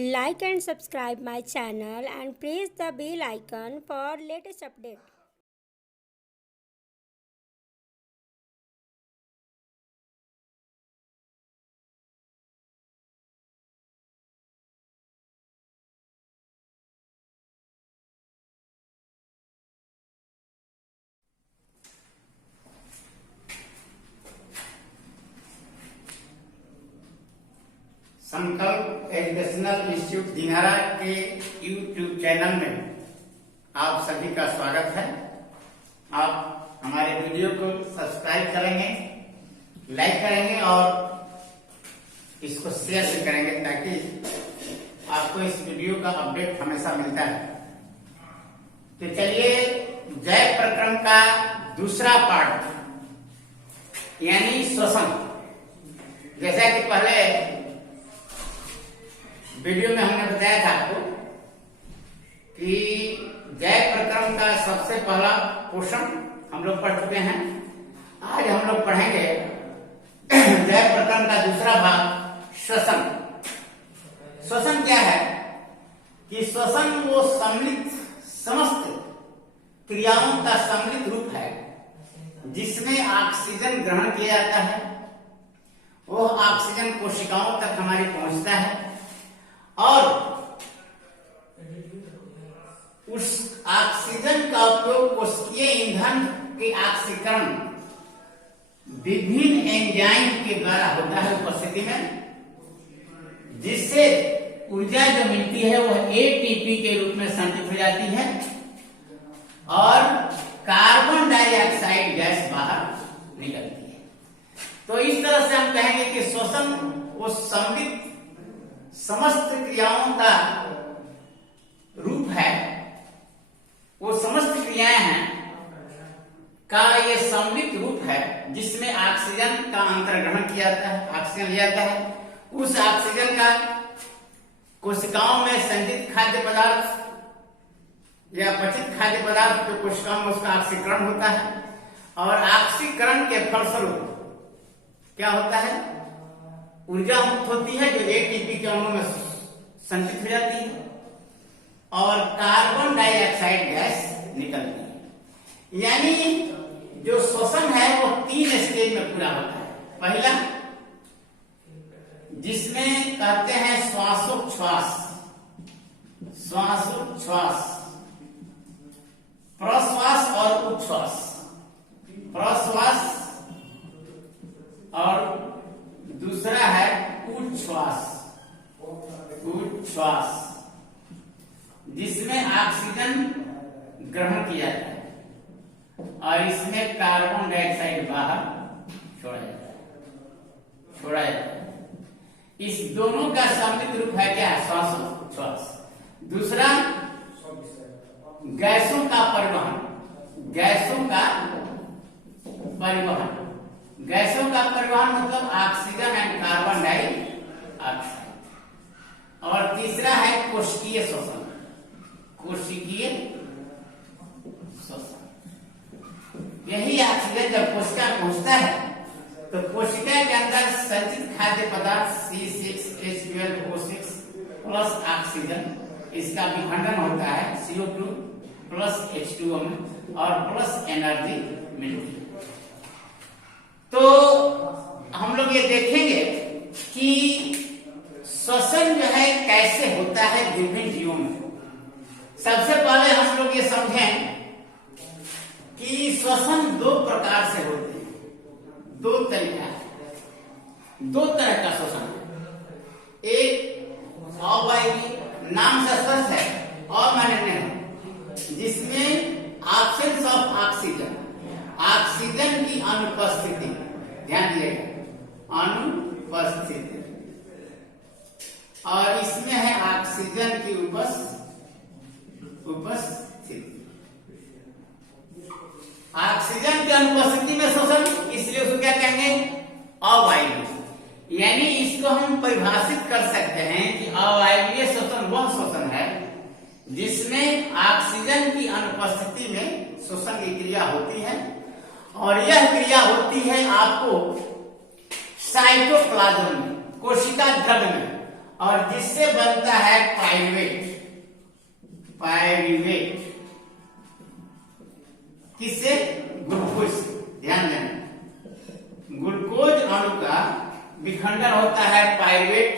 Like and subscribe my channel and press the bell icon for latest update. संकल्प educational institute Dinara के YouTube channel में आप सभी का स्वागत है। आप हमारे वीडियो को सब्सक्राइब करेंगे, लाइक करेंगे और इसको शेयर भी करेंगे ताकि आपको इस वीडियो का अपडेट हमेशा मिलता है। तो चलिए जय प्रक्रम का दूसरा पार्ट यानी श्वसन, जैसा कि पहले वीडियो में हमने बताया था आपको कि जय प्रक्रम का सबसे पहला पोर्शन हम लोग पढ़ चुके हैं। आज हम लोग पढ़ेंगे जय प्रक्रम का दूसरा भाग श्वसन। श्वसन क्या है कि श्वसन वो सम्मिलित समस्त क्रियाओं का सम्मिलित रूप है जिसमें ऑक्सीजन ग्रहण किया जाता है। वो ऑक्सीजन कोशिकाओं तक हमारी पहुंचता है और उस ऑक्सीजन का उपयोग कोशिकीय ईंधन के ऑक्सीकरण विभिन्न एंजाइम के द्वारा होता है उपस्थिति में, जिससे ऊर्जा जो मिलती है वह एटीपी के रूप में संचित हो जाती है और कार्बन डाइऑक्साइड गैस बाहर निकलती है। तो इस तरह से हम कहेंगे कि श्वसन वो सम्मिलित समस्त क्रियाओं का रूप है, वो समस्त क्रियाएं हैं का ये सम्मिलित रूप है जिसमें ऑक्सीजन का अंतर्ग्रहण किया जाता है, ऑक्सीजन लिया जाता है। उस ऑक्सीजन का कोशिकाओं में संचित खाद्य पदार्थ या पचित खाद्य पदार्थ जो कोशिकाओं में उसका ऑक्सीकरण होता है और ऑक्सीकरण के फलस्वरूप क्या होता है, ऊर्जा मुक्त होती है जो एटीपी के अणुओं में संचित हो जाती है और कार्बन डाइऑक्साइड गैस निकलती है। यानी जो श्वसन है वो 3 स्टेज में पूरा होता है। पहला जिसमें कहते हैं श्वासोच्छ्वास, श्वासोच्छ्वास, प्रश्वास और उच्छ्वास, प्रश्वास और दूसरा है उच्छ्वास, उच्छ्वास जिसमें ऑक्सीजन ग्रहण किया जाता है और इसमें कार्बन डाइऑक्साइड बाहर छोड़ा जाता है। इस दोनों का सम्मिलित रूप है क्या, श्वासोच्छ्वास। दूसरा गैसों का परिवहन, गैसों का परिवहन, गैसों का परिवहन मतलब ऑक्सीजन एंड कार्बन डाइऑक्साइड। और तीसरा है कोशिकीय श्वसन, कोशिकीय श्वसन। यही ऑक्सीजन जब कोशिका पहुंचता है तो कोशिका के अंदर संचित खाद्य पदार्थ C6H12O6 प्लस ऑक्सीजन, इसका विखंडन होता है CO2 प्लस H2O में और प्लस एनर्जी मिलती है। तो हम लोग ये देखेंगे कि श्वसन जो है कैसे होता है विभिन्न जीवों में। सबसे पहले हम लोग ये समझें कि श्वसन 2 प्रकार से होते हैं, 2 तरीका है, 2 तरह का श्वसन है। एक अवायवीय, नाम से स्पष्ट है, अमान्य, जिसमें एब्सेंस ऑफ ऑक्सीजन, ऑक्सीजन की अनुपस्थिति, ध्यान दिएगा, अनुपस्थिति, और इसमें है ऑक्सीजन की उपस्थिति। ऑक्सीजन की अनुपस्थिति में श्वसन, इसलिए उसको क्या कहेंगे, अवायवीय। यानी इसको हम परिभाषित कर सकते हैं कि अवायवीय श्वसन वह श्वसन है जिसमें ऑक्सीजन की अनुपस्थिति में श्वसन की क्रिया होती है और यह क्रिया होती है आपको साइटोप्लाज्म में, कोशिका द्रव्य में, और जिससे बनता है पाइरुवेट। पाइरुवेट किससे? ग्लूकोज से। ध्यान देना, ग्लूकोज अणु का विखंडन होता है पाइरुवेट।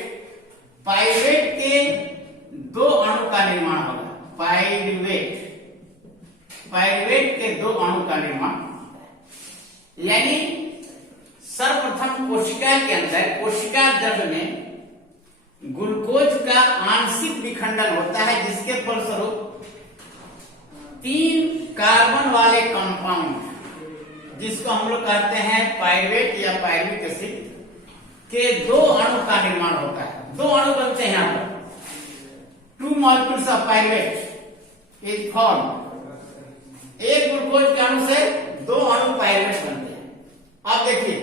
पाइरुवेट के दो अणु का निर्माण होगा। पाइरुवेट के दो अणु का निर्माण, यानी सर्वप्रथम कोशिका के अंदर, कोशिका द्रव्य में ग्लूकोज का आंशिक विखंडन होता है, जिसके फलस्वरूप 3 कार्बन वाले कंपाउंड, जिसको हम लोग कहते हैं पाइरुवेट या पाइरुविक एसिड, के 2 अणु का निर्माण होता है। 2 अणु बनते हैं यहाँ पर। 2 molecules of pyruvate is form. एक ग्लूकोज के अणु से 2 अणु पाइरुवेट बनते हैं। अब देखिए,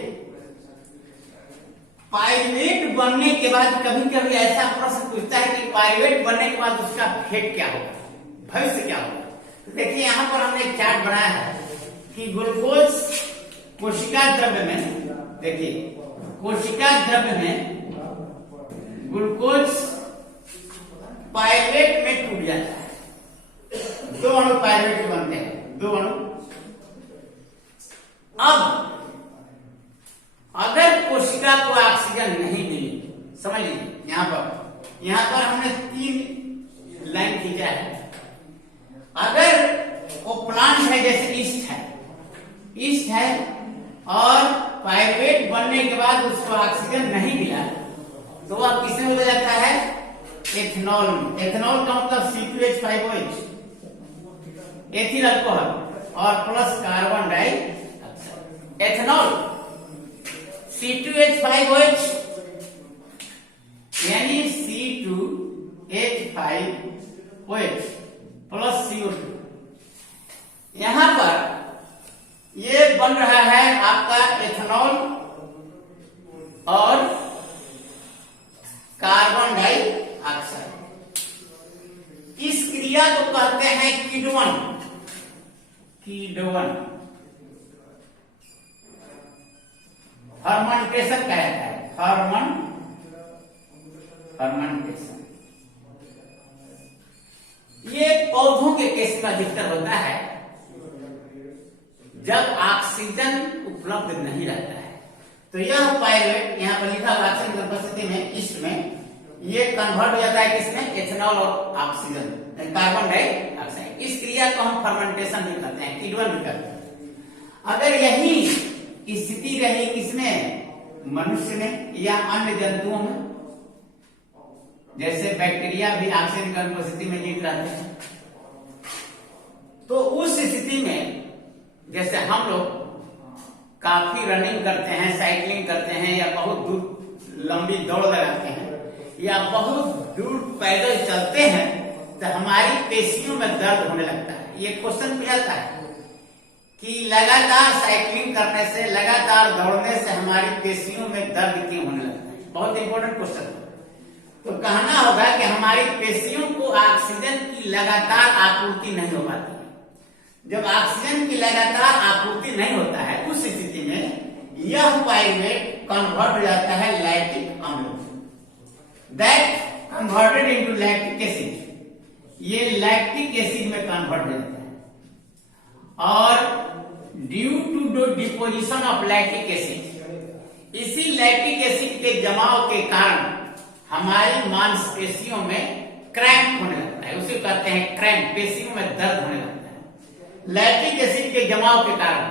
पाइरुवेट बनने के बाद कभी कभी ऐसा प्रश्न पूछता है कि पाइरुवेट बनने के बाद उसका फेट क्या होगा, भविष्य क्या होगा। तो देखिए, यहां पर हमने एक चार्ट बनाया है कि ग्लूकोज कोशिका द्रव्य में, देखिए कोशिका द्रव्य में ग्लूकोज पाइरुवेट में टूट जाता है। 2 अणु पाइरुवेट के बनते हैं, 2 अणु। अब अगर कोशिका को ऑक्सीजन नहीं मिली, समझ लीजिए यहां पर हमने 3 लाइन खींचा है। अगर वो प्लांट है, जैसे ईस्ट है और पाइरुवेट बनने के बाद उसको ऑक्सीजन नहीं मिला, तो वह किसमें बदल जाता है? एथेनॉल में। एथेनॉल का मतलब C2H5OH, एथिल अल्कोहल और plus carbon dioxide. Ethanol C2H5OH यानी C2H5OH प्लस CO2। यहां पर ये बन रहा है आपका एथेनॉल और कार्बन डाइऑक्साइड। इस क्रिया को कहते हैं किण्वन। फर्मेंटेशन कहता है, फर्मेंटेशन। ये पौधों के केस में अधिकतर होता है जब ऑक्सीजन उपलब्ध नहीं रहता है। तो यह पाइरुवेट यहाँ पर लिखा हुआ ऑक्सीजन की उपस्थिति में, ईस्ट में, ये कन्वर्ट हो जाता है किसमें? एथेनॉल और ऑक्सीजन, कार्बन डाइऑक्साइड। इस क्रिया को हम फर्मेंटेशन भी कहते हैं, किण्वन भी कहते हैं। अगर यही स्थिति रही किसमें? मनुष्य में या अन्य जंतुओं में, जैसे बैक्टीरिया भी ऑक्सीजन की अनुपस्थिति में जीवित रहते हैं, तो उस स्थिति में जैसे हम लोग काफी रनिंग करते हैं, साइकिलिंग करते हैं, या बहुत दूर लंबी दौड़ लगाते हैं, या बहुत दूर पैदल चलते हैं, तो हमारी पेशियों में दर्द होने लगता है। ये क्वेश्चन पूछता है कि लगातार साइकिलिंग करने से, लगातार दौड़ने से हमारी पेशियों में दर्द क्यों होने लगता है? बहुत इंपॉर्टेंट क्वेश्चन है। तो कहना होगा कि हमारी पेशियों को ऑक्सीजन की लगातार आपूर्ति नहीं हो पाती। जब ऑक्सीजन की लगातार आपूर्ति नहीं होता है, उस स्थिति में यह पाइरुवेट कन्वर्ट हो जाता है लैक्टिक अम्ल, that converted into lactic acid. ये लैक्टिक एसिड में कन्वर्ट हो जाता है। और due to deposition of lactic acid, इसी लैक्टिक एसिड के जमाव के कारण हमारी मांसपेशियों में क्रैम्प होने लगता है। उसे कहते हैं क्रैम्प, पेशियों में दर्द होने लगता है लैक्टिक एसिड के जमाव के कारण।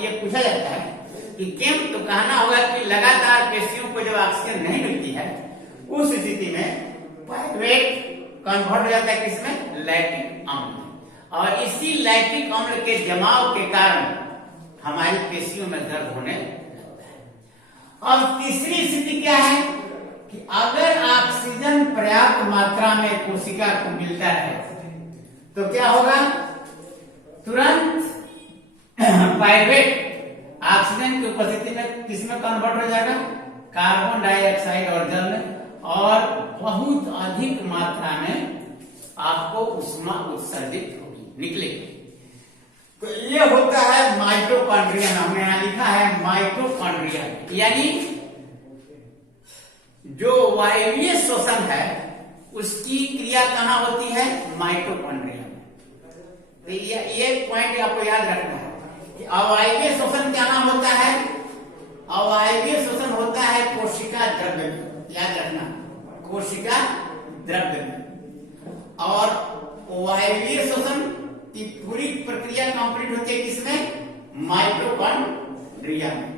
ये पूछा जाता है कि क्यों? तो कहना होगा कि लगातार पेशियों को जब ऑक्सीजन नहीं मिलती है, उस स्थिति में पाइरुवेट कन्वर्ट हो जाता है किसमें? लैक्टिक अम्ल। और इसी लैक्टिक अम्ल के जमाव के कारण हमारी पेशियों में दर्द होने लगता है। अब तीसरी स्थिति क्या है कि अगर ऑक्सीजन पर्याप्त मात्रा में कोशिका को मिलता है, तो क्या होगा? तुरंत पाइरुवेट ऑक्सीजन की उपस्थिति में किसमें कन्वर्ट हो जाएगा? कार्बन डाइऑक्साइड और जल में, और बहुत अधिक मात्रा में आपको ऊष्मा उत्सर्जित होगी, निकलेगी। तो ये होता है माइटोकॉन्ड्रिया। हमने यहां लिखा है माइटोकॉन्ड्रिया, यानी जो वायवीय शोषण है उसकी क्रिया कहाँ होती है? माइटोकॉन्ड्रिया में। तो ये पॉइंट आपको याद रखना है कि अवायवीय शोषण क्या नाम होता है? अवायवीय शोषण होता है कोशिका द्रव्य में। याद रखना, कोशिका द्रव्य में। और वायवीय शोषण की पूरी प्रक्रिया कंप्लीट होती है किसमें? माइटोकॉन्ड्रिया में।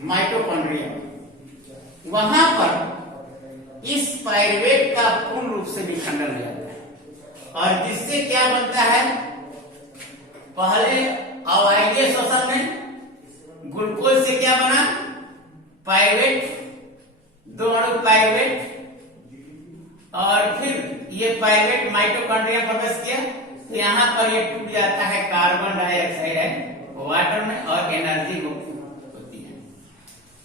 माइटोकॉन्ड्रिया वहां पर इस पाइरुवेट का पूर्ण रूप से विखंडन हो जाता है और जिससे क्या बनता है? पहले अवायवीय शोषण में ग्लूकोज से क्या बना? पाइरुवेट, 2 अणु पाइरुवेट, और फिर ये पाइरुवेट माइटोकॉन्ड्रिया प्रवेश किया तो यहाँ पर ये टूट जाता है कार्बन डाइऑक्साइड वाटर में और एनर्जी होती है।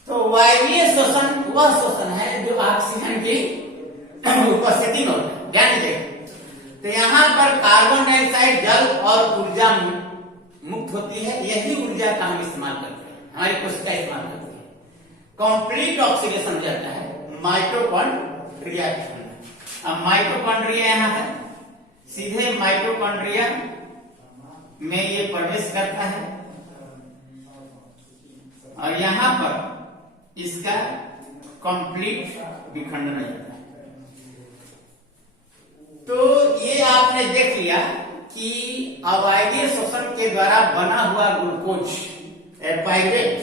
तो वायवीय शोषण वह शोषण है जो ऑक्सीजन की उपस्थिति में होता है। ध्यान दीजिए, तो यहाँ पर कार्बन डाइऑक्साइड, जल और ऊर्जा मुक्त होती है। यही ऊर्जा का हम इस्तेमाल करते हैं, हमारी कोशिका इस्तेमाल करती है। कंप्लीट ऑक्सीडेशन हो जाता है माइटोकॉन्ड्रिया। अब माइटोकॉन्ड्रिया यहाँ है, सीधे माइटोकॉन्ड्रिया में ये प्रवेश करता है और यहाँ पर इसका कंप्लीट विखंडन हो जाता है। तो ये आपने देख लिया कि अवायवीय शोषण के द्वारा बना हुआ ग्लूकोज पाइरुवेट,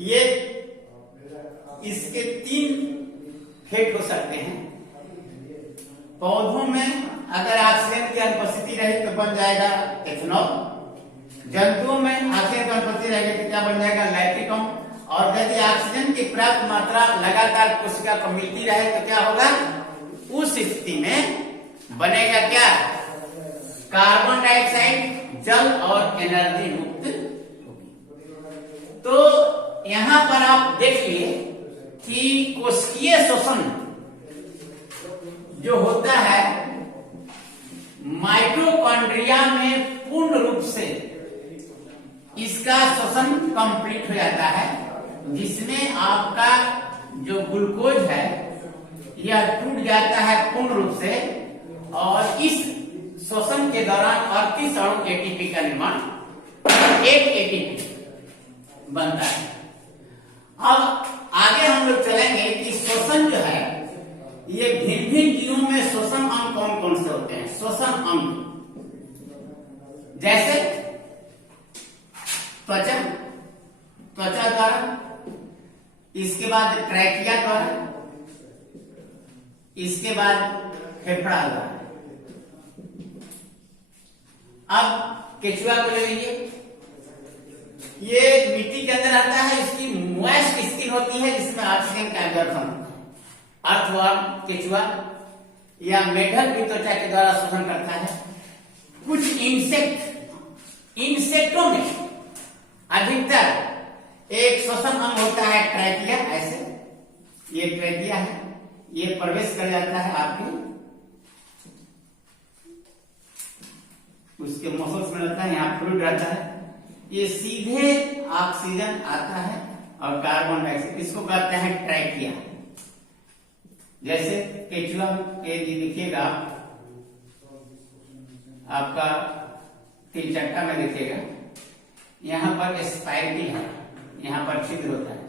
ये इसके 3 फेट हो सकते हैं। पौधों में अगर ऑक्सीजन की अनुपस्थिति रहे तो बन जाएगा एथेनॉल। जंतुओं में ऑक्सीजन की अनुपस्थिति रहेगी तो क्या बन जाएगा? लैक्टिक अम्ल। और यदि ऑक्सीजन की पर्याप्त मात्रा लगातार कोशिका को मिलती रहे तो क्या होगा? उस स्थिति में बनेगा क्या? कार्बन डाइऑक्साइड, जल और एनर्जी मुक्त होगी। तो यहां पर आप देखिए कि कोशिकीय शोषण जो होता है माइटोकॉन्ड्रिया में पूर्ण रूप से इसका शोषण कंप्लीट हो जाता है, जिसमें आपका जो ग्लूकोज है यह टूट जाता है पूर्ण रूप से और इस शोषण के दौरान 38 अणु एटीपी का निर्माण, 1 एटीपी बनता है। अब आगे हम लोग चलेंगे कि शोषण जो है ये भिन्न भिन्न जीवों में शोषण अंग कौन कौन से होते हैं? शोषण अंग जैसे त्वचा द्वारा, इसके बाद ट्रैकिया द्वारा, इसके बाद फेफड़ा द्वारा। अब केचुआ को ले लीजिए, ये मिट्टी के अंदर आता है, इसकी मॉइस्ट स्किन होती है जिसमें ऑक्सीजन का एब्जॉर्प्शन होता है। अर्थवर्म, केचुआ या मेढक भी त्वचा के द्वारा शोषण करता है। कुछ इंसेक्टों में अधिकतर एक शोषण अंग होता है ट्रैकिया। ऐसे ये ट्रैकिया है, ये प्रवेश कर जाता है आपकी उसके मसल्स में रहता है, यहाँ फ्लूइड रहता है, ये सीधे ऑक्सीजन आता है और कार्बन डाइऑक्साइड, इसको कहते हैं ट्रैकिया। जैसे केचुआ के देखिएगा आपका 3 चट्टा में देखिएगा, यहाँ पर स्पाइरल है, यहाँ पर छिद्र होता है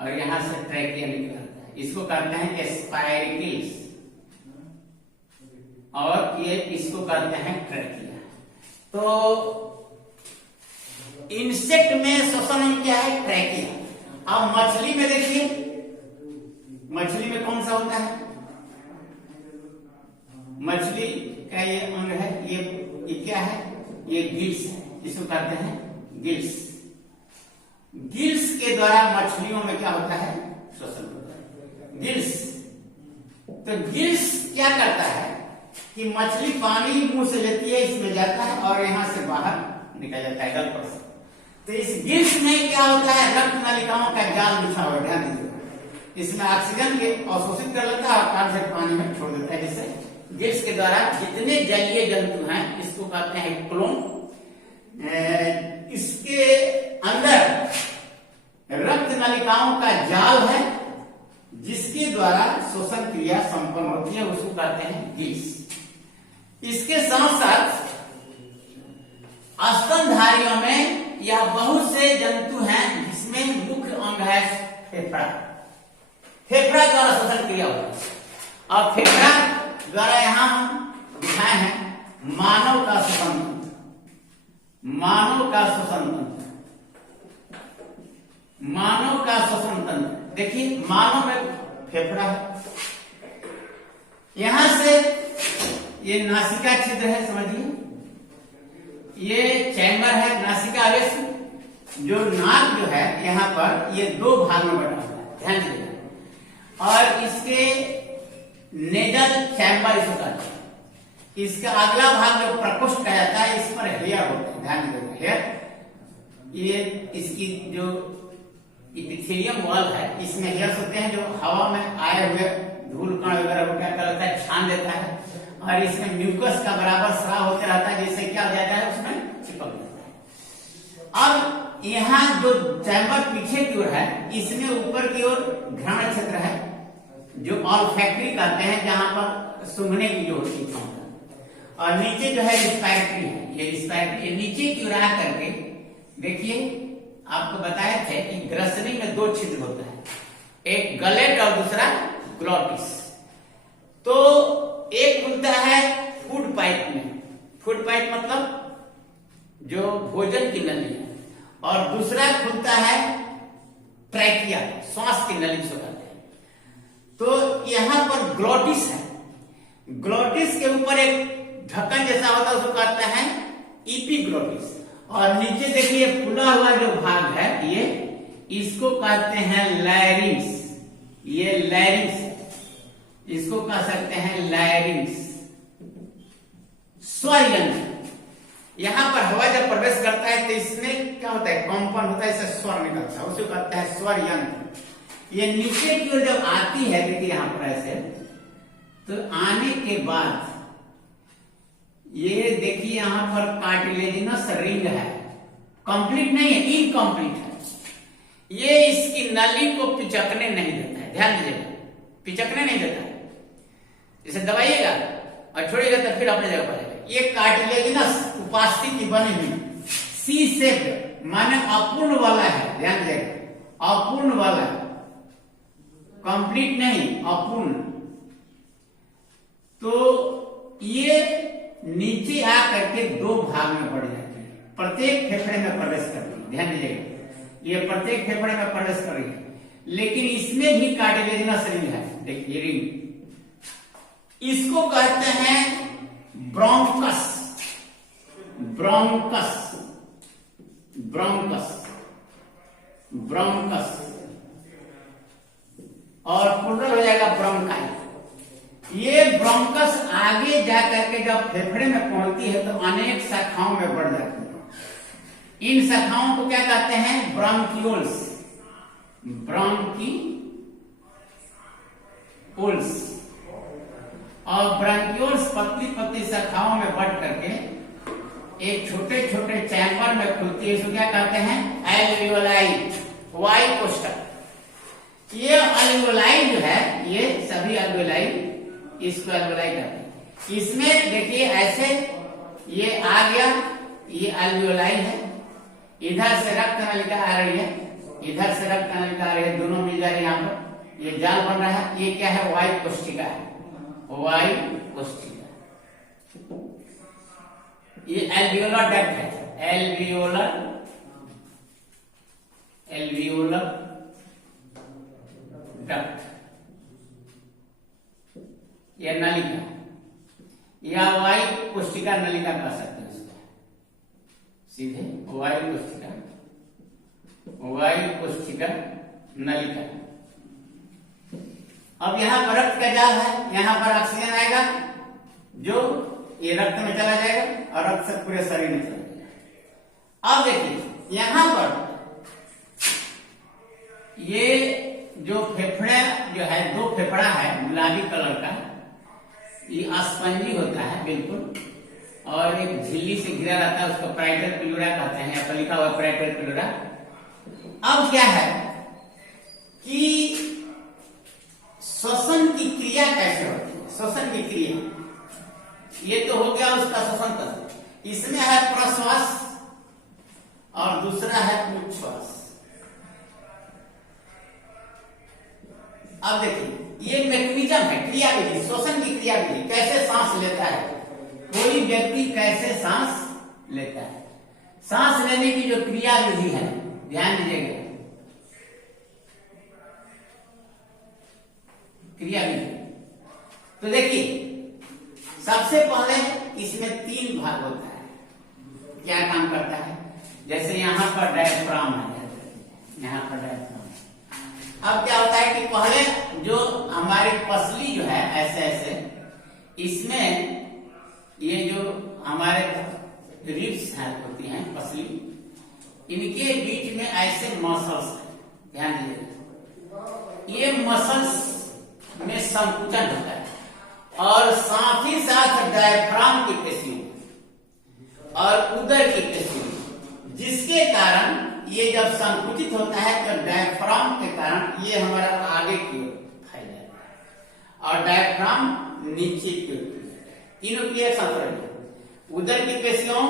और यहाँ से ट्रैकिया निकलता है, इसको कहते हैं स्पाइरल्स और ये इसको कहते हैं ट्रैकिया। तो इंसेक्ट में शोषण क्या है? ट्रैकिया। अब मछली में देखिए, मछली में कौन सा होता है? मछली का ये अंग है, ये क्या है? ये गिल्स है, इसको कहते हैं गिल्स। गिल्स के द्वारा मछलियों में क्या होता है? शोषण होता है। गिल्स, तो गिल्स क्या करता है कि मछली पानी मुंह से लेती है, इसमें जाता है और यहाँ से बाहर निकल जाता है गल पर से। तो इस गिल्स में क्या होता है? रक्त नलिकाओं का जाल बिछा हुआ, ध्यान दीजिए। इसमें ऑक्सीजन के अवशोषित कर लेता है और कार्बन पानी में छोड़ देता है। जिससे गिल्स के द्वारा जितने जलीय जंतु हैं इसको कहते हैं क्लोन, इसके अंदर रक्त नलिकाओं का जाल है जिसके द्वारा श्वसन क्रिया संपन्न होती है, उसको कहते हैं गिल्स। इसके साथ साथ स्तनधारियों में यह बहुत से जंतु हैं जिसमें मुख्य अंग है फेफड़ा। फेफड़ा द्वारा श्वसन क्रिया होती है और फेफड़ा द्वारा यहां हम दिखाए हैं मानव का श्वसन तंत्र, मानव का श्वसन तंत्र, मानव का श्वसन तंत्र। देखिए मानव में फेफड़ा है, यहां से ये नासिका छिद्र है, समझिए ये चैम्बर है नासिका आवेश, जो नाक जो है यहाँ पर ये दो भाग में बटा हुआ है, ध्यान दीजिएगा। और इसके नेजल चैम्बर इसको कहते हैं। इसका अगला भाग जो प्रकोष्ठ कहा जाता है, इस पर हेयर होता है, ध्यान दीजिएगा हेयर। ये इसकी जो इपिथेलियम वॉल है इसमें हेयर्स होते हैं जो हवा में आए हुए धूल कण वगैरह को क्या करता है, छान देता है और इसमें म्यूकस का बराबर स्राव होते रहता है, जिससे क्या हो जाता है उसमें चिपक जाता है। अब यहाँ जो चैम्बर पीछे की ओर है इसमें ऊपर की ओर घ्राण क्षेत्र है जो ऑल्फैक्टरी कहते हैं, जहां पर सूंघने की जो होती है, और नीचे जो है रिस्पायरेटरी है, ये रिस्पायरेटरी नीचे की ओर आ करके देखिए आपको बताए थे कि ग्रसनी में दो छिद्र होता है, एक गलेट और दूसरा ग्लॉटिस। तो एक खुलता है फूड पाइप में, फूड पाइप मतलब जो भोजन की नली है, और दूसरा खुलता है ट्रैकिया, श्वास की नली से कहते हैं। तो यहां पर ग्लॉटिस है, ग्लॉटिस के ऊपर एक ढक्कन जैसा होता है उसको कहते हैं इपीग्लॉटिस, और नीचे देखिए फूला हुआ जो भाग है ये इसको कहते हैं लैरिंग्स, ये लैरिंग्स इसको कह सकते हैं लैरिंग्स, स्वर यंत्र। यहां पर हवा जब प्रवेश करता है तो इसमें क्या होता है, कंपन होता है, इससे स्वर निकलता है, उसको कहते हैं स्वर यंत्र। ये नीचे की ओर जब आती है देखिए यहां पर ऐसे, तो आने के बाद ये देखिए यहां पर कार्टिलेजिनस रिंग है, कंप्लीट नहीं है, इनकम्प्लीट है। ये इसकी नली को पिचकने नहीं देता है, ध्यान दीजिएगा, पिचकने नहीं देता है। इसे दबाइएगा और छोड़िएगा तो फिर अपने जगह पर आएगा। ये कार्टिलेजिनस उपास्थि की बनी हुई सी शेप माने अपूर्ण वाला है, ध्यान दीजिएगा, अपूर्ण वाला, कंप्लीट नहीं, अपूर्ण। तो ये नीचे आ करके दो भाग में बढ़ जाती है, प्रत्येक फेफड़े में प्रवेश करती है, ध्यान दीजिएगा, ये प्रत्येक फेफड़े में प्रवेश कर रही है, लेकिन इसमें भी कार्टिलेजिनस रिंग है, देखिए रिंग, इसको कहते हैं ब्रोंकस, ब्रोंकस, ब्रोंकस, ब्रोंकस, और प्लूरल हो जाएगा ब्रोंकाई। ये ब्रोंकस आगे जाकर के जब फेफड़े में पहुंचती है तो अनेक शाखाओं में बढ़ जाती है। इन शाखाओं को क्या कहते हैं, ब्रोंकियोल्स, ब्रोंकियोल्स। और ब्रोंकियोल्स पतली पतली शाखाओं में बढ़ करके एक छोटे छोटे चैम्बर में खुलती है, इसको क्या कहते हैं, एल्वियोलाई, वाई कोष्ठक। ये एल्वियोलाई जो है, ये सभी एल्वियोलाई इसको एल्वियोलाई कहते हैं। इसमें देखिए ऐसे ये आ गया, ये एल्वियोलाई है, इधर से रक्त नलिका आ रही है, इधर से रक्त नलिका आ रही है, दोनों मिल जा रही है, यहाँ पर ये जाल बन रहा है। ये क्या है, वायु कोष्ठिका है, वायु कोष्ठिका। ये एल्वियोलर डक्ट है, एल्वियोलर, एल्वियोलर डक्ट, यह नलिका या वायु कोष्ठिका नलिका कह सकते हैं इसको, सीधे वायु कोष्ठिका, वायु कोष्ठिका नलिका। अब यहाँ पर रक्त का जाल है, यहाँ पर ऑक्सीजन आएगा जो ये रक्त में चला जाएगा और रक्त से पूरे शरीर में चला जाएगा। अब देखिए यहाँ पर ये जो फेफड़ा जो है, दो फेफड़ा है गुलाबी कलर का, ये स्पंजी होता है बिल्कुल, और एक झिल्ली से घिरा रहता है, उसको पैराइटल पिलुरा कहते हैं, यहाँ पर लिखा हुआ पैराइटल पिलुरा। अब क्या है कि श्वसन की क्रिया कैसे होती है? श्वसन की क्रिया, ये तो हो गया उसका श्वसन तंत्र। इसमें है प्रश्वास और दूसरा है उच्छ्वास। अब देखिए ये मैकेनिज्म है, क्रिया विधि, श्वसन की क्रिया विधि, कैसे सांस लेता है कोई व्यक्ति, कैसे सांस लेता है। सांस लेने की जो क्रिया विधि है, ध्यान दीजिएगा, क्रिया विधि। तो देखिए सबसे पहले इसमें 3 भाग होता है। क्या काम करता है? जैसे यहां पर डायफ्राम है, यहां पर डायफ्राम। अब क्या होता है कि पहले जो हमारी पसली जो है ऐसे ऐसे, इसमें ये जो हमारे रिब्स हैं होती हैं पसली, इनके बीच में ऐसे मसल्स हैं, ध्यान दीजिएगा। ये मसल्स में संकुचन होता है और साथ ही साथ डायफ्राम की पेशियों और उदर की पेशियों, जिसके कारण ये जब संकुचित होता है तो डायफ्राम के कारण ये हमारा आगे की ओर फैल जाता है और डायफ्राम नीचे की ओर, तीनों की एक संतुलन। उदर की पेशियों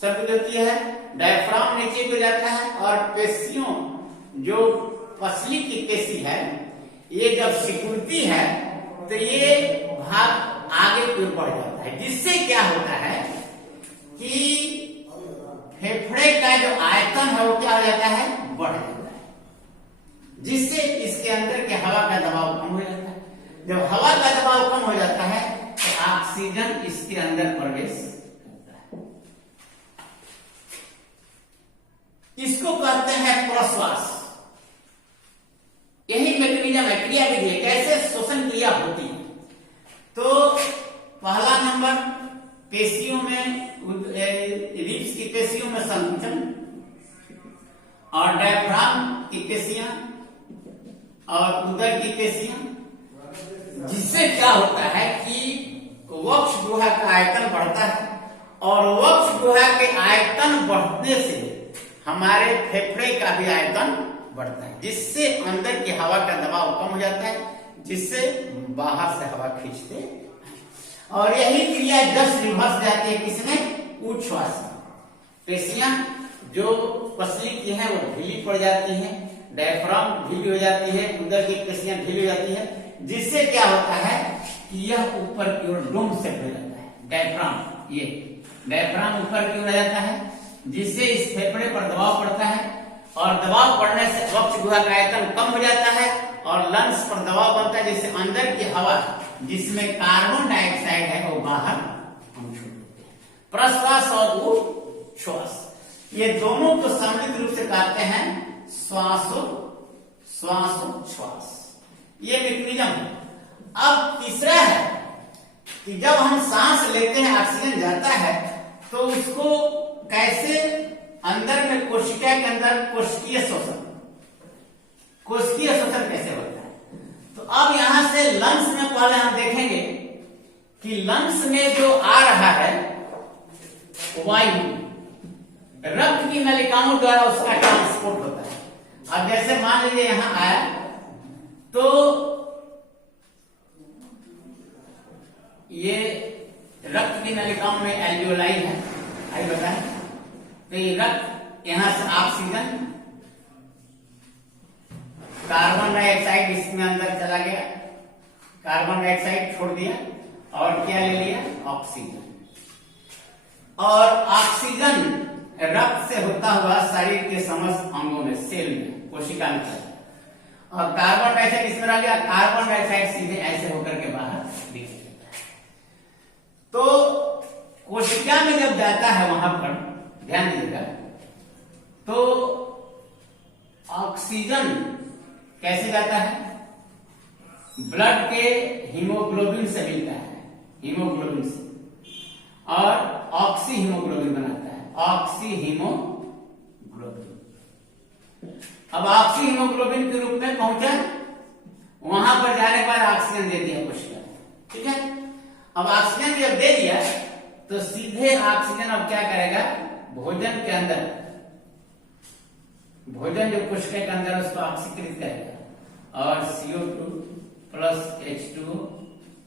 संकुचित होती है, डायफ्राम नीचे को जाता है और पेशियों जो पसली की पेशी है ये जब सिकुड़ती है तो ये भाग आगे की ओर बढ़ जाता है, जिससे क्या होता है कि फेफड़े का जो आयतन है वो क्या हो जाता है? बढ़ जाता है, जिससे इसके अंदर के हवा का दबाव कम हो जाता है। जब हवा का दबाव कम हो जाता है तो ऑक्सीजन इसके अंदर प्रवेश करता है। इसको कहते हैं प्रश्वास। यही मैकेनिज्म है, क्रिया विधि है, कैसे श्वसन क्रिया होती है। तो पहला नंबर पेशियों में, रिब्स की पेशियों में संकुचन और डायफ्राम की पेशियां और उदर की पेशियां, जिससे क्या होता है कि वक्ष गुहा का आयतन बढ़ता है और वक्ष गुहा के आयतन बढ़ने से हमारे फेफड़े का भी आयतन बढ़ता है, जिससे अंदर की हवा का दबाव कम हो जाता है, जिससे बाहर से हवा खींचते हैं। और यही क्रिया जस्ट रिवर्स जाती है किसमें? उच्छ्वास। पेशियां जो पसली की हैं वो ढीली पड़ जाती हैं, डायफ्राम ढीली हो जाती है, उदर की पेशियां ढीली हो जाती है, जिससे क्या होता है कि यह ऊपर की ओर डोम सेट हो जाता है। डायफ्राम, ये डायफ्राम ऊपर की ओर आ जाता है, जिससे इस फेफड़े पर दबाव पड़ता है और दबाव पड़ने से वक्ष गुहा का आयतन कम हो जाता है और लंग्स पर दबाव बनता है, जिससे अंदर की हवा जिसमें कार्बन डाइऑक्साइड है वो बाहर हम छोड़ते हैं। प्रश्वास और उच्छ्वास, ये दोनों को सम्मिलित रूप से कहते हैं श्वासोच्छ्वास। ये मैकेनिज्म है। अब तीसरा है कि जब हम सांस लेते हैं, ऑक्सीजन जाता है तो उसको कैसे अंदर में कोशिका के अंदर कोशिकीय शोषण कैसे होता है। तो अब यहां से लंग्स में पहले हम देखेंगे कि लंग्स में जो आ रहा है वायु रक्त की नलिकाओं द्वारा उसका ट्रांसपोर्ट होता है। अब जैसे मान लीजिए यहां आया तो ये रक्त की नलिकाओं में एल्वियोलाई है, आई बताएं। तो ये रक्त यहां से ऑक्सीजन, कार्बन डाइऑक्साइड इसमें अंदर चला गया, कार्बन डाइऑक्साइड छोड़ दिया और क्या ले लिया? ऑक्सीजन। और ऑक्सीजन रक्त से होता हुआ शरीर के समस्त अंगों में, सेल में, कोशिका में चला और कार्बन डाइऑक्साइड इसमें रह गया। कार्बन डाइऑक्साइड सीधे ऐसे होकर के बाहर दिख जाता है। तो कोशिका में जब जाता है वहां पर ध्यान दीजिएगा, तो ऑक्सीजन कैसे जाता है? ब्लड के हीमोग्लोबिन से मिलता है, हीमोग्लोबिन से, और ऑक्सी हीमोग्लोबिन बनाता है, ऑक्सी हीमोग्लोबिन। अब ऑक्सी हीमोग्लोबिन के रूप में पहुंचा, वहां पर जाने पर ऑक्सीजन दे दिया कोशिका, ठीक है। अब ऑक्सीजन जब दे दिया तो सीधे ऑक्सीजन अब क्या करेगा, भोजन के अंदर, भोजन जो कोशिका के अंदर उसको ऑक्सीकृत करेगा और CO2 plus H2O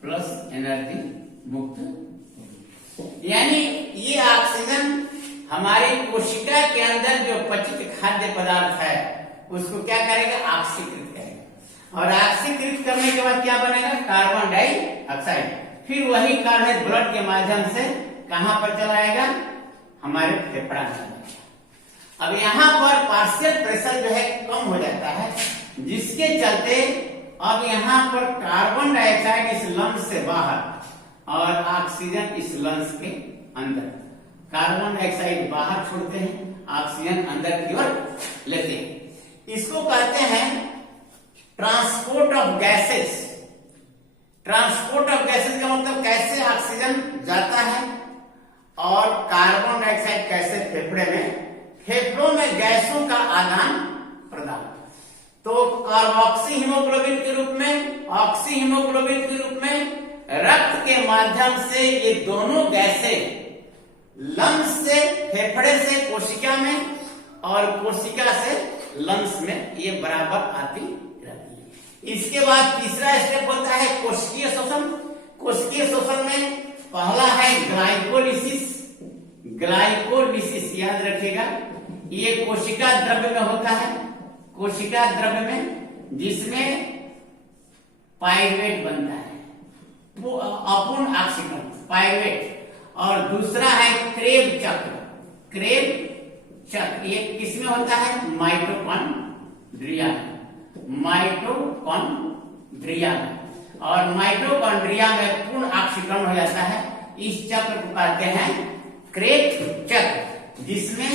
plus energy मुक्त होगी। यानी ये ऑक्सीजन हमारी कोशिका के अंदर जो पचित खाद्य पदार्थ है उसको क्या करेगा, ऑक्सीकृत करेगा और ऑक्सीकृत करने के बाद क्या बनेगा, कार्बन डाइऑक्साइड। फिर वही कार्बन ब्लड के माध्यम से कहां पर चला जाएगा, हमारे फेफड़ा में चला। अब यहाँ पर पार्शियल प्रेशर जो है कम हो जाता है, जिसके चलते अब यहाँ पर कार्बन डाइऑक्साइड इस लंग्स से बाहर और ऑक्सीजन इस लंग्स के अंदर। कार्बन डाइऑक्साइड बाहर छोड़ते हैं, ऑक्सीजन अंदर की ओर लेते हैं। इसको कहते हैं transport of gases. Transport of gases का मतलब कैसे ऑक्सीजन जाता है और कार्बन डाइऑक्साइड कैसे फेफड़े में, फेफड़ों में गैसों का आदान प्रदान। तो ऑक्सी हीमोग्लोबिन के रूप में, ऑक्सी हीमोग्लोबिन के रूप में रक्त के माध्यम से ये दोनों गैसें लंग्स से, फेफड़े से कोशिका में और कोशिका से लंग्स में ये बराबर आती रहती है। इसके बाद तीसरा स्टेप होता है कोशिकीय शोषण। कोशिकीय शोषण में पहला है ग्लाइकोलिसिस। ग्लाइकोलिसिस याद रखिएगा, ये कोशिका द्रव्य में होता है, कोशिका द्रव्य में, जिसमें पाइरुवेट बनता है, वो अपूर्ण ऑक्सीकरण पाइरुवेट। और दूसरा है क्रेब चक्र। क्रेब चक्र ये किसमें होता है, माइटोकॉन्ड्रिया, माइटोकॉन्ड्रिया में। और माइटोकॉन्ड्रिया में पूर्ण ऑक्सीकरण हो जाता है। इस चक्र को कहते हैं क्रेब चक्र, जिसमें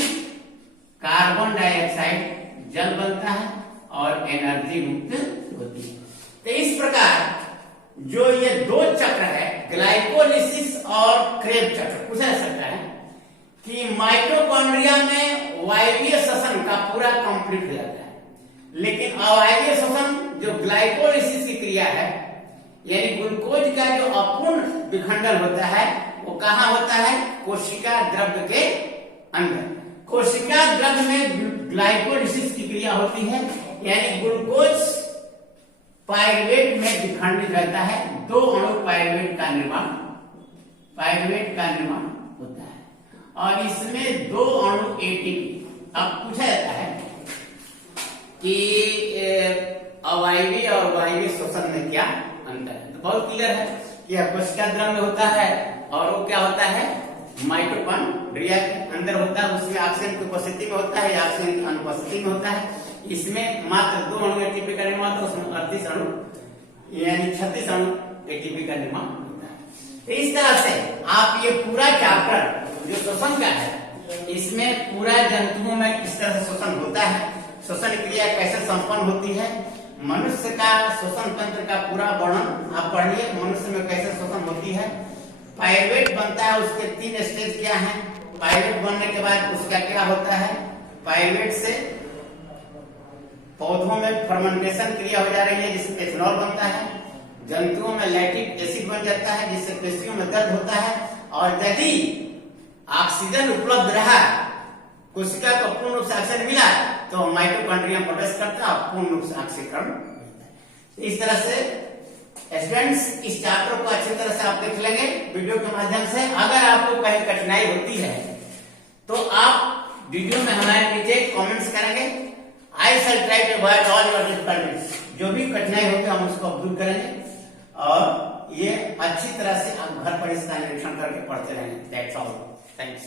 कार्बन डाइऑक्साइड जल बनता है और एनर्जी मुक्त होती है। तो इस प्रकार जो ये दो चक्र है, ग्लाइकोलिसिस और क्रेब चक्र, पूछा जा सकता है कि माइटोकॉन्ड्रिया में वायवीय श्वसन का पूरा कंप्लीट हो जाता है, लेकिन अवायवीय श्वसन जो ग्लाइकोलिसिस की क्रिया है, यानी ग्लूकोज का जो अपूर्ण विखंडन होता है, वो कहाँ होता है, कोशिका द्रव्य के अंदर। कोशिका द्रव्य में ग्लाइकोलिसिस की क्रिया होती है, यानी ग्लूकोज पाइरुवेट में विखंडित रहता है। दो अणु पाइरुवेट का निर्माण होता है और इसमें दो अणु एटीपी। अब पूछा जाता है कि अवायवीय और वायवीय श्वसन में क्या अंतर है, तो बहुत क्लियर है कि कोशिका द्रव्य में होता है और वो क्या होता है, माइटोकॉन्ड्रिया के अंदर होता है, उसमें ऑक्सीजन की उपस्थिति में होता है या ऑक्सीजन की अनुपस्थिति में होता है। इसमें मात्र दो अणु एटीपी का निर्माण होता है, उसमें 38 अणु यानी 36 अणु एटीपी का निर्माण होता है। तो इस तरह से आप ये पूरा चैप्टर जो श्वसन का है, इसमें पूरा जंतुओं में किस तरह से श्वसन होता है, श्वसन क्रिया कैसे संपन्न होती है, मनुष्य का श्वसन तंत्र का पूरा वर्णन आप पढ़िए, मनुष्य में कैसे श्वसन होती है। पाइरुवेट बनता है, उसके 3 स्टेज क्या है। पाइरुवेट बनने के बाद उसका क्या होता है, पाइरुवेट से पौधों में फर्मेंटेशन क्रिया हो जा रही है, जिससे एथेनॉल बनता है। जंतुओं में लैक्टिक एसिड बन जाता है, जिससे पेशियों में दर्द होता है। और यदि ऑक्सीजन उपलब्ध रहा, कोशिका को पूर्ण रूप से ऑक्सीजन मिला, तो माइटोकॉन्ड्रिया प्रोड्यूस करता है और पूर्ण रूप से ऑक्सीकरण होता है। इस तरह से स्टूडेंट्स इस चैप्टर को अच्छी तरह से आप देख लेंगे वीडियो के माध्यम से। अगर आपको कहीं कठिनाई होती है तो आप वीडियो में हमारे नीचे कमेंट्स करेंगे। I shall try to avoid all your difficulties। जो भी कठिनाई होगी हम उसको दूर करेंगे और ये अच्छी तरह से आप घर पर इसका निरीक्षण करके पढ़ते रहेंगे। That's all। Thanks।